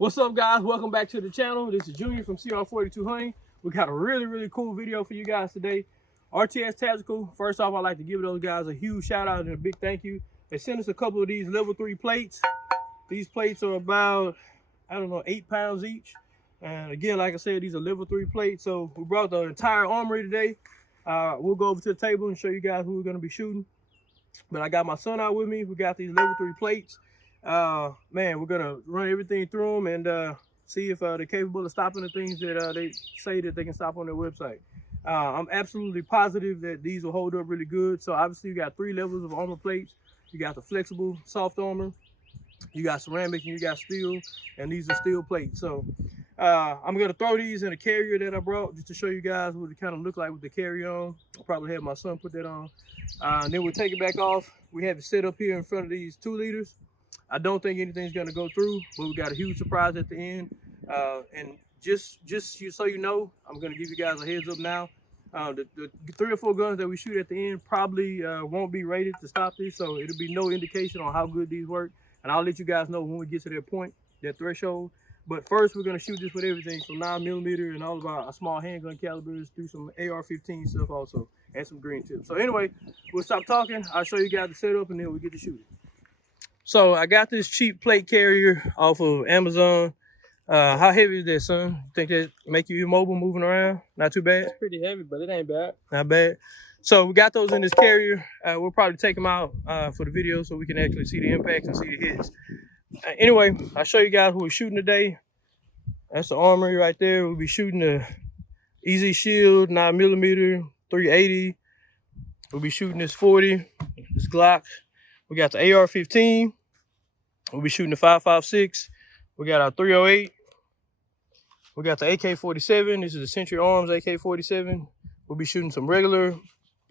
What's up, guys? Welcome back to the channel. This is Junior from CR42 Hunting. We got a really cool video for you guys today. RTS Tactical. First off, I'd like to give those guys a huge shout out and a big thank you. They sent us a couple of these level 3 plates. These plates are about, I don't know, 8 pounds each. And again, like I said, these are level 3 plates. So we brought the entire armory today. We'll go over to the table and show you guys who we're going to be shooting. But I got my son out with me. We got these level 3 plates. Man, we're gonna run everything through them and see if they're capable of stopping the things that they say that they can stop on their website. I'm absolutely positive that these will hold up really good. So obviously you got 3 levels of armor plates. You got the flexible soft armor, you got ceramic, and you got steel, and these are steel plates. So I'm gonna throw these in a carrier that I brought just to show you guys what it kind of look like with the carry on. I'll probably have my son put that on. And then we'll take it back off. We have it set up here in front of these 2 liters. I don't think anything's gonna go through, but we got a huge surprise at the end. And just so you know, I'm gonna give you guys a heads up now. The 3 or 4 guns that we shoot at the end probably won't be rated to stop this, so it'll be no indication on how good these work. And I'll let you guys know when we get to that point, that threshold. But first, we're gonna shoot this with everything from 9mm and all of our small handgun calibers through some AR-15 stuff also, and some green tips. So anyway, we'll stop talking. I'll show you guys the setup and then we get to shooting. So I got this cheap plate carrier off of Amazon. How heavy is that, son? You think that make you immobile moving around? Not too bad? It's pretty heavy, but it ain't bad. Not bad. So we got those in this carrier. We'll probably take them out for the video so we can actually see the impacts and see the hits. Anyway, I'll show you guys who we're shooting today. That's the armory right there. We'll be shooting the Easy Shield 9mm 380. We'll be shooting this 40, this Glock. We got the AR-15. We'll be shooting the 5.56. We got our 308. We got the AK-47. This is the Century Arms AK-47. We'll be shooting some regular,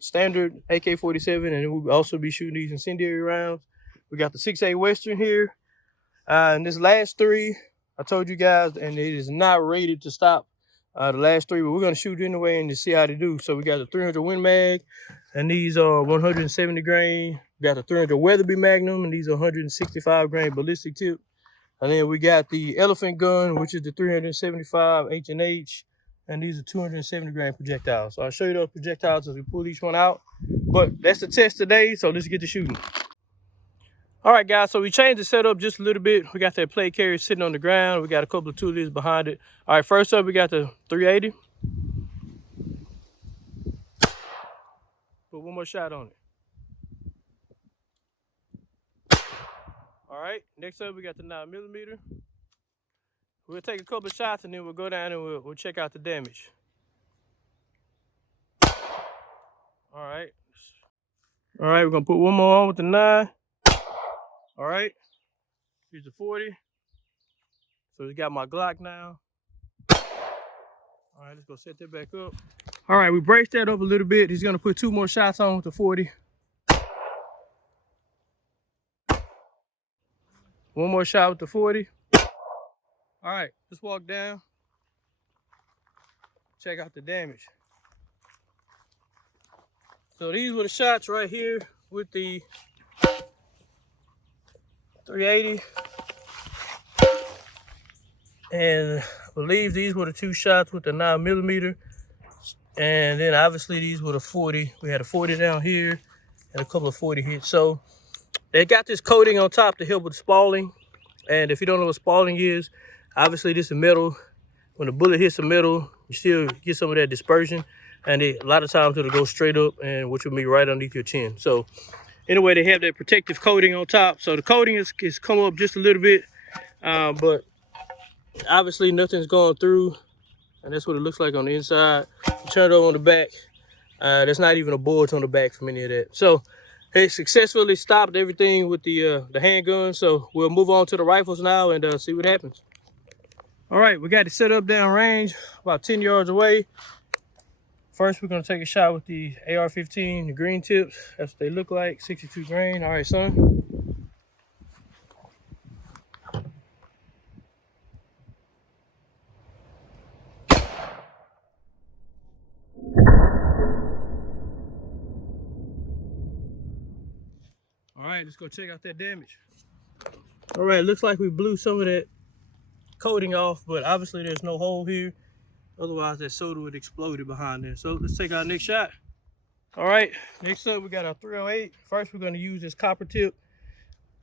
standard AK-47, and we'll also be shooting these incendiary rounds. We got the 6.8 Western here. And this last 3, I told you guys, and it is not rated to stop the last 3, but we're going to shoot anyway and to see how they do. So we got the 300 Win Mag, and these are 170 grain. We got the 300 Weatherby Magnum, and these are 165 grain ballistic tip. And then we got the Elephant Gun, which is the 375 H&H, and these are 270 grain projectiles. So I'll show you those projectiles as we pull each one out. But that's the test today, so let's get to shooting. All right, guys, so we changed the setup just a little bit. We got that plate carrier sitting on the ground. We got a couple of 2 liters behind it. All right, first up, we got the 380. Put one more shot on it. All right, next up we got the 9mm. We'll take a couple of shots and then we'll go down and we'll check out the damage. All right, we're gonna put one more on with the 9. All right, here's the 40. So we got my Glock now. All right, let's go set that back up. All right, we braced that up a little bit. He's gonna put 2 more shots on with the 40. One more shot with the 40. All right, let's walk down. Check out the damage. So these were the shots right here with the 380. And I believe these were the 2 shots with the 9mm. And then obviously these were the 40. We had a 40 down here and a couple of 40 hits. So they got this coating on top to help with spalling. And if you don't know what spalling is, obviously this is metal. When the bullet hits the metal, you still get some of that dispersion. And a lot of times it'll go straight up, and which will be right underneath your chin. So anyway, they have that protective coating on top. So the coating is come up just a little bit, but obviously nothing's going through. And that's what it looks like on the inside. You turn it over on the back. There's not even a bulge on the back from any of that. So they successfully stopped everything with the handgun. So we'll move on to the rifles now and see what happens. All right, we got it set up down range, about 10 yards away. First, we're gonna take a shot with the AR-15, the green tips. That's what they look like, 62 grain. All right, son. All right, let's go check out that damage. All right, looks like we blew some of that coating off, but obviously there's no hole here. Otherwise that soda would explode behind there. So let's take our next shot. All right, next up we got our 308. First we're going to use this copper tip.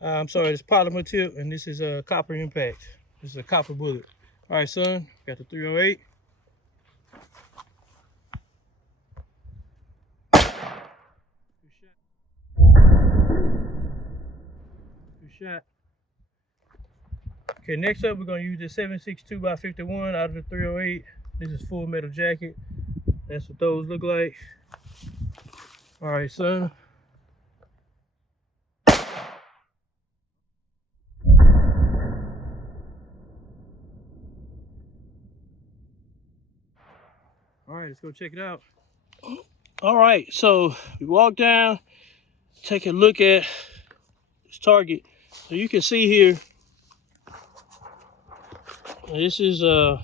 I'm sorry, this polymer tip, and this is a copper impact. This is a copper bullet. All right, son, got the 308. Good shot. Okay, next up we're going to use this 7.62 x 51 out of the 308. This is full metal jacket. That's what those look like. All right, son. All right, let's go check it out. All right, so we walk down, take a look at this target. So you can see here, this is our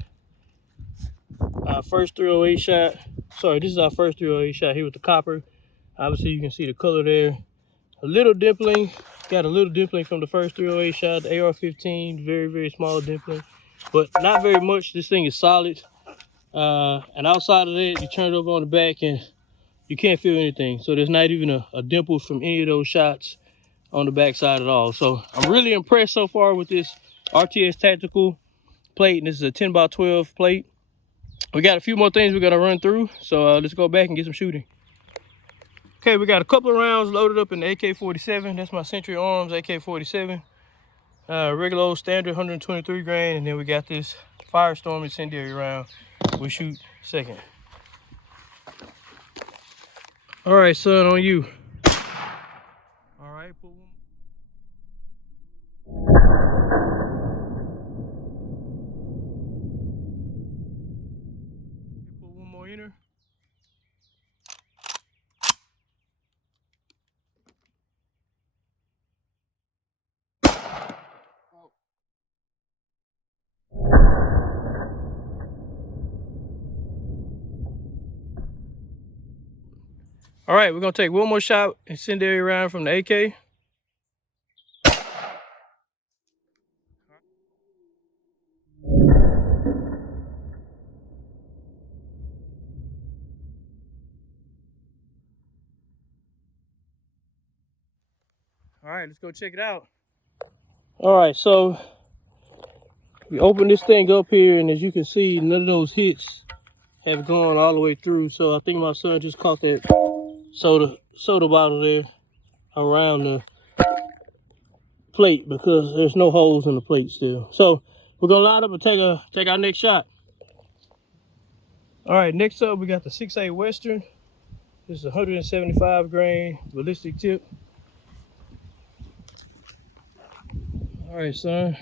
first 308 shot. Sorry, this is our first 308 shot here with the copper. Obviously, you can see the color there. A little dimpling, got a little dimpling from the first 308 shot. The AR-15, very, very small dimpling, but not very much. This thing is solid. And outside of that, you turn it over on the back and you can't feel anything. So there's not even a dimple from any of those shots on the back side at all. So I'm really impressed so far with this RTS Tactical plate. And this is a 10x12 plate. We got a few more things we're gonna run through. So let's go back and get some shooting. Okay, we got a couple of rounds loaded up in the AK-47. That's my Century Arms AK-47. Regular old standard 123 grain. And then we got this Firestorm incendiary round. We'll shoot second. All right, son, on you. All right, put one. Put one more in her. All right, we're gonna take one more shot, incendiary round from the AK. All right, let's go check it out. All right, so we open this thing up here, and as you can see, none of those hits have gone all the way through. So I think my son just caught that soda bottle there around the plate because there's no holes in the plate still. So we're gonna line up and take our next shot. All right, next up we got the 6.8 Western. This is 175 grain ballistic tip. All right, son.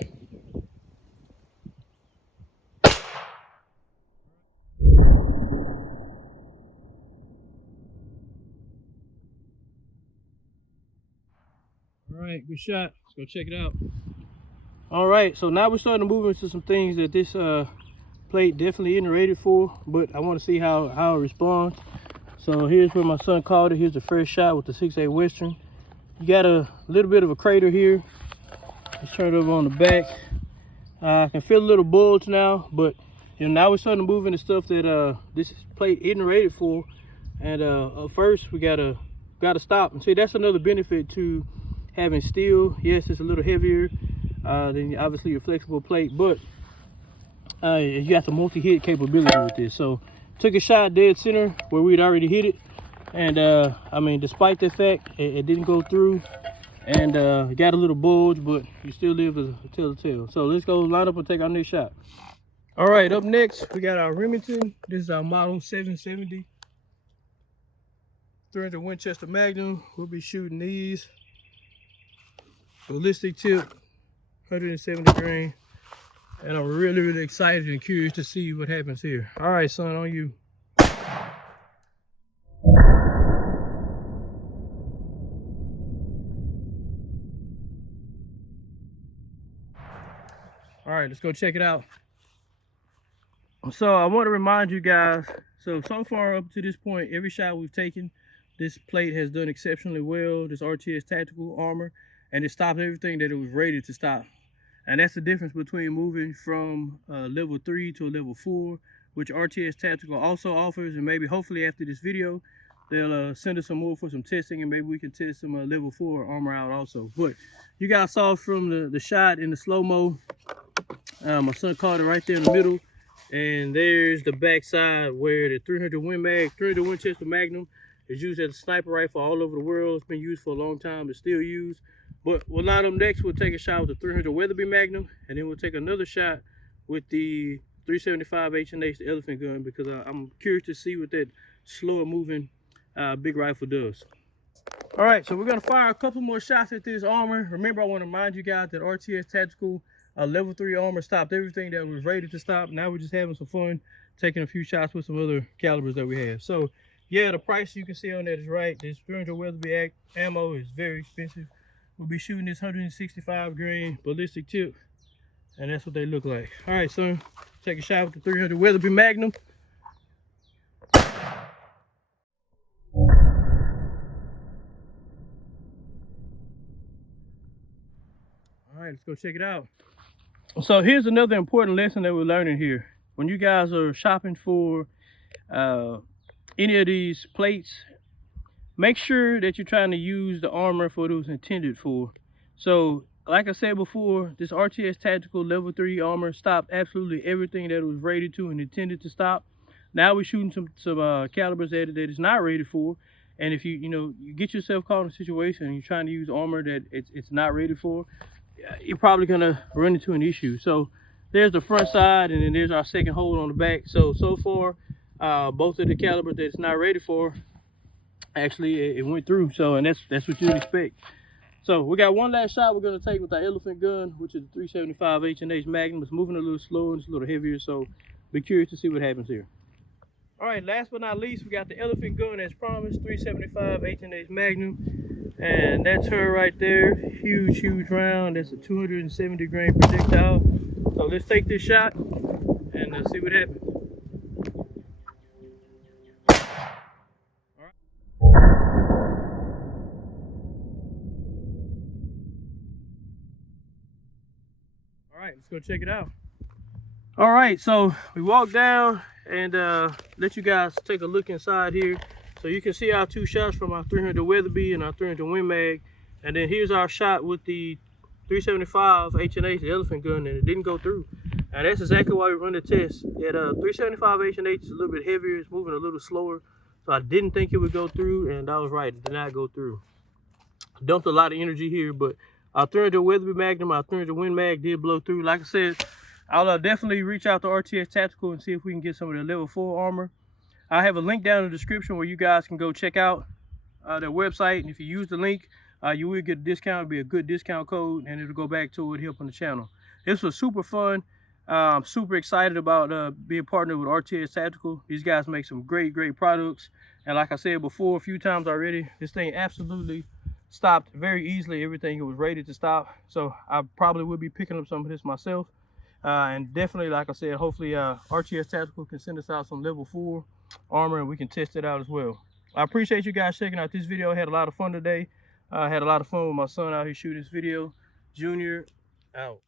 All right, good shot. Let's go check it out. All right, so now we're starting to move into some things that this plate definitely isn't rated for, but I want to see how it responds. So here's where my son caught it. Here's the first shot with the 6.8 Western. You got a little bit of a crater here. Let's turn it over on the back. I can feel a little bulge now, but you know, now we're starting to move into stuff that this plate isn't rated for. And first we gotta stop. And see, that's another benefit to having steel. Yes, it's a little heavier than obviously your flexible plate, but you got the multi-hit capability with this. So took a shot dead center where we'd already hit it, and I mean, despite the fact it didn't go through and got a little bulge, but you still live to tell the tale. So let's go line up and take our next shot. All right, up next we got our Remington. This is our model 770 300 Winchester Magnum. We'll be shooting these. Ballistic tip, 170 grain. And I'm really excited and curious to see what happens here. All right, son, on you. All right, let's go check it out. So I want to remind you guys, so far up to this point, every shot we've taken, this plate has done exceptionally well, this RTS Tactical armor, and it stopped everything that it was rated to stop. And that's the difference between moving from level 3 to a level 4, which RTS Tactical also offers. And maybe hopefully after this video, they'll send us some more for some testing, and maybe we can test some level 4 armor out also. But you guys saw from the shot in the slow-mo, my son caught it right there in the middle. And there's the back side where the 300 Win Mag, 300 Winchester Magnum is used as a sniper rifle all over the world. It's been used for a long time. It's still used. But we'll line up next. We'll take a shot with the 300 Weatherby Magnum, and then we'll take another shot with the 375 H&H, the elephant gun, because I'm curious to see what that slower moving big rifle does. All right, so we're gonna fire a couple more shots at this armor. Remember, I want to remind you guys that RTS Tactical level 3 armor stopped everything that was rated to stop. Now we're just having some fun, taking a few shots with some other calibers that we have. So yeah, the price you can see on that is right. This 300 Weatherby ammo is very expensive. We'll be shooting this 165 grain ballistic tip, and that's what they look like. All right, son, take a shot with the 300 Weatherby Magnum. All right, let's go check it out. So here's another important lesson that we're learning here. When you guys are shopping for any of these plates, make sure that you're trying to use the armor for what it was intended for. So like I said before, this RTS Tactical level 3 armor stopped absolutely everything that it was rated to and intended to stop. Now we're shooting some calibers that is not rated for. And if you get yourself caught in a situation and you're trying to use armor that it's not rated for, you're probably gonna run into an issue. So there's the front side, and then there's our second hole on the back. So far, both of the calibers that it's not rated for, actually it went through. So, and that's what you'd expect. So we got one last shot we're gonna take with our elephant gun, which is the 375 H&H Magnum. It's moving a little slower and it's a little heavier, so be curious to see what happens here. All right, last but not least, we got the elephant gun as promised, 375 H&H Magnum, and that's her right there. Huge round. That's a 270 grain projectile. So let's take this shot and see what happens. All right, let's go check it out. All right, so we walked down and let you guys take a look inside here. So you can see our two shots from our 300 Weatherby and our 300 Win Mag. And then here's our shot with the 375 H&H, the elephant gun, and it didn't go through. And that's exactly why we run the test. That 375 H&H is a little bit heavier, it's moving a little slower. So I didn't think it would go through, and I was right, it did not go through. Dumped a lot of energy here, but our 300 Weatherby Magnum, our 300 Win Mag did blow through. Like I said, I'll definitely reach out to RTS Tactical and see if we can get some of the level 4 armor. I have a link down in the description where you guys can go check out their website. And if you use the link, you will get a discount. It'll be a good discount code, and it'll go back toward helping the channel. This was super fun. I'm super excited about being partnered with RTS Tactical. These guys make some great products. And like I said before a few times already, this thing absolutely stopped very easily everything it was rated to stop. So I probably will be picking up some of this myself. And definitely, like I said, hopefully RTS Tactical can send us out some level 4 armor and we can test it out as well. I appreciate you guys checking out this video. I had a lot of fun today. I had a lot of fun with my son out here shooting this video. Junior out.